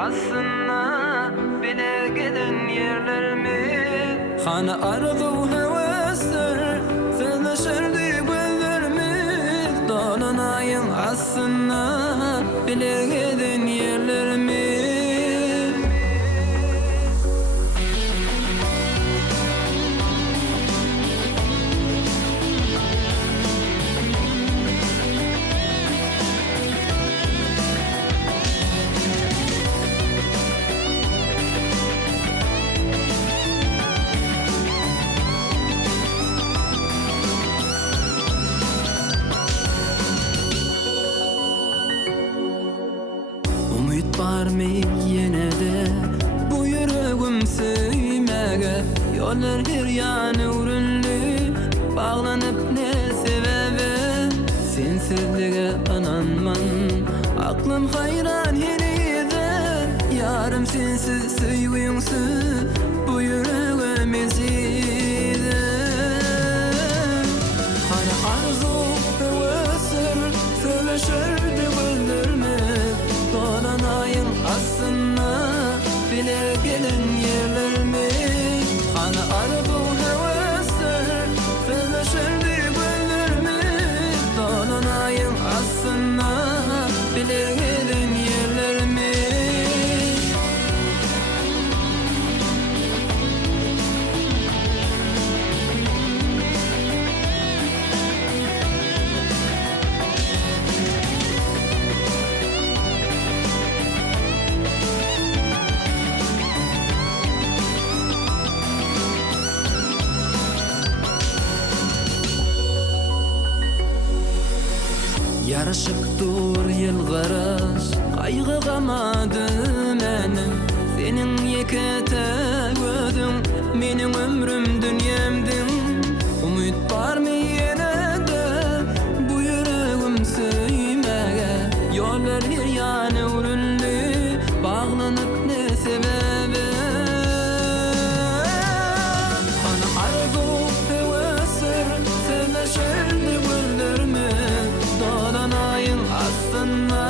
aslında bile giden yerlerimiz. Hani arzu hevesler sözleşirdi gözlerimiz. Dolunayın aslında bile giden yerlerimiz. Umut var mı yine de bu yüreğim sevmege? Yollar her yana uğrunlu bağlanıp ne sebebe? Sensizliğe ananman aklım hayran yenide. Yarım sensiz sevgimsiz bu yüreğim ezide. Hani arzu hevesler söyleşirdi gözlerimiz. Dolunayın aslında bile gelen yerlerimiz. Hani arzu hevesler söyleşirdi gözlerimiz. Dolunayın aslında bile gelen yerlerimiz. Yarışık dur yılgaraş kaygı kamadı menim. Senin yekete gözün menin ömrüm dünyamdın. Umut var mı yine de bu yüreğim söymege? Yollar her yana uğrunlu bağlanıp ne sebebe? Hani arzu hevesler sevleşirdi gözlerimiz. Dolunayın aslında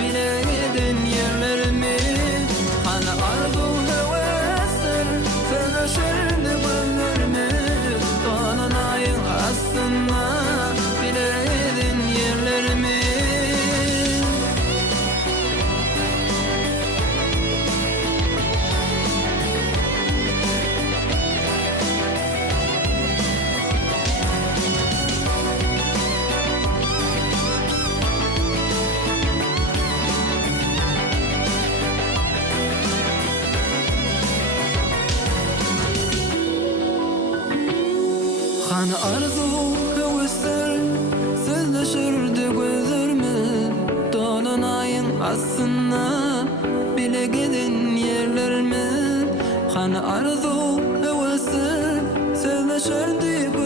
bile giden yerlerimiz. Hani arzu hevesler sevleşirdi gözlerimiz. Dolunayın aslında bile giden yerlerimiz. Hani arzu hevesler sözleşirdi gözlerimiz. Dolunayın aslında bile giden yerlerimiz. Hani arzu hevesler sözleşirdi gözlerimiz.